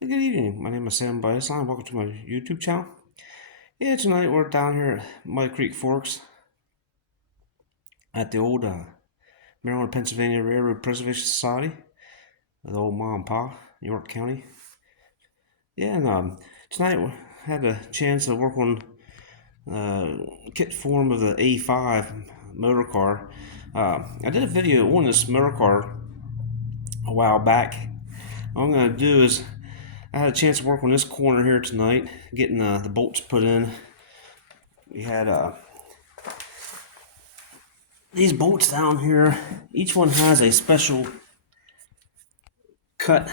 Good evening. My name is Sam Biasline. Welcome to my YouTube channel. Yeah, tonight we're down here at Mud Creek Forks at the old Maryland, Pennsylvania Railroad Preservation Society, the old Ma and Pa, York County. Yeah, and tonight we had a chance to work on kit form of the A5 motor car. I did a video on this motor car a while back. What I'm going to do is I had a chance to work on this corner here tonight, getting the bolts put in. We had these bolts down here. Each one has a special cut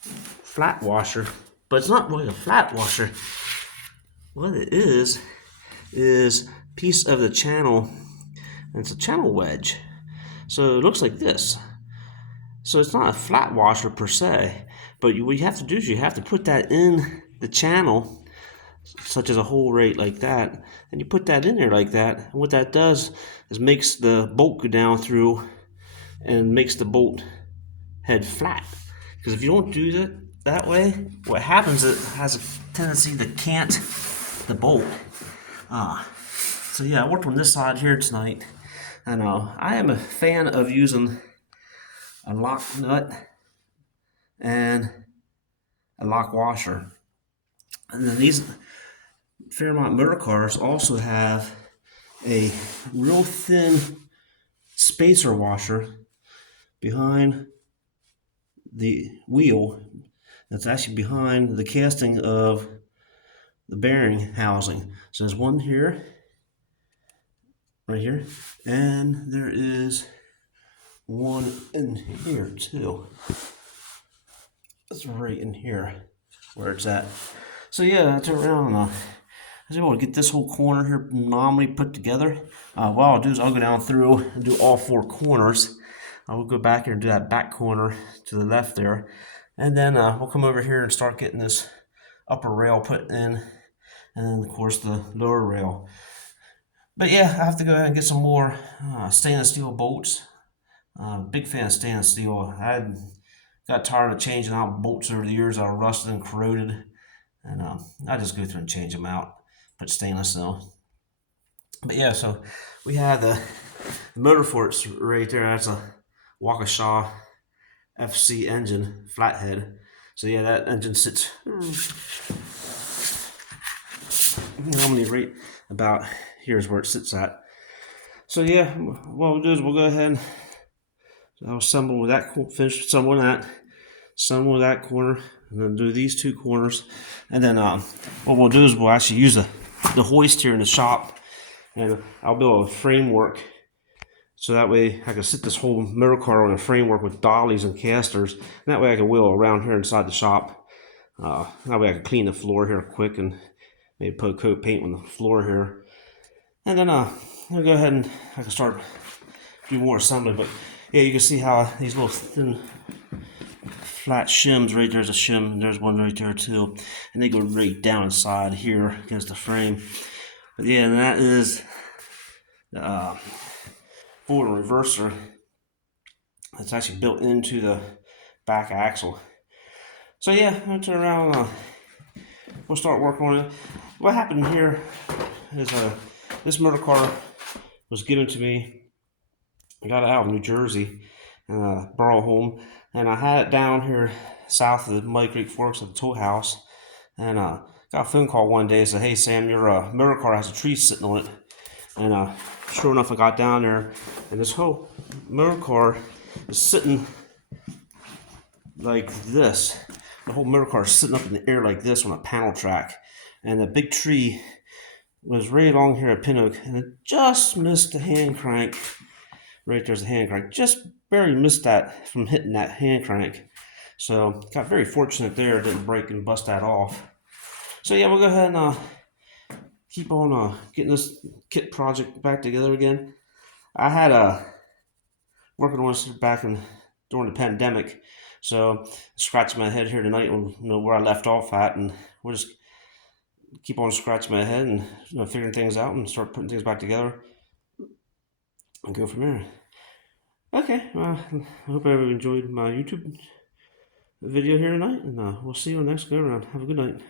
flat washer, but it's not really a flat washer. What it is a piece of the channel, and it's a channel wedge. So it looks like this. So it's not a flat washer per se, but what you have to do is you have to put that in the channel, such as a hole right like that, and you put that in there like that. And what that does is makes the bolt go down through and makes the bolt head flat. Because if you don't do that way, what happens is it has a tendency to cant the bolt. So yeah, I worked on this side here tonight, and I am a fan of using a lock nut and a lock washer. And then these Fairmount motor cars also have a real thin spacer washer behind the wheel that's actually behind the casting of the bearing housing. So there's one here, right here, and there is one in here too. It's right in here where it's at. So yeah, I turn around and I was able to get this whole corner here nominally put together. What I'll do is I'll go down through and do all four corners. I will go back here and do that back corner to the left there. And then we'll come over here and start getting this upper rail put in, and then of course the lower rail. But yeah, I have to go ahead and get some more stainless steel bolts. Big fan of stainless steel. I got tired of changing out bolts over the years that are rusted and corroded, and I just go through and change them out. Put stainless in. But yeah, so we have the motor for it's right there. That's a Waukesha FC engine, flathead. So yeah, that engine sits normally right about here is where it sits at. So yeah, what we'll do is we'll go ahead and I'll assemble with that, finish assembling that, assemble that corner, and then do these two corners. And then what we'll do is we'll actually use the hoist here in the shop, and I'll build a framework so that way I can sit this whole motor car on a framework with dollies and casters. And that way I can wheel around here inside the shop. That way I can clean the floor here quick and maybe put a coat of paint on the floor here. And then I'll go ahead and I can start doing more assembly. But yeah, you can see how these little thin flat shims, right there's a shim, and there's one right there too. And they go right down inside here against the frame. But yeah, and that is the forward reverser that's actually built into the back axle. So yeah, I'll turn around, we'll start working on it. What happened here is this motor car was given to me. I got it out of New Jersey and brought it home, and I had it down here south of the Mud Creek Forks at the tow house, and got a phone call one day and said, "Hey Sam, your motor car has a tree sitting on it." And sure enough, I got down there, and this whole motor car is sitting like this. The whole motor car is sitting up in the air like this on a panel track, and the big tree was right along here at Pin Oak, and it just missed the hand crank. Right there's the hand crank. Just barely missed that from hitting that hand crank. So got very fortunate there, didn't break and bust that off. So yeah, we'll go ahead and keep on getting this kit project back together again. I had working on this back during the pandemic, so scratching my head here tonight on where I left off at, and we'll just keep on scratching my head and figuring things out and start putting things back together and go from there. Okay, I hope everyone enjoyed my YouTube video here tonight, and we'll see you on the next go around. Have a good night.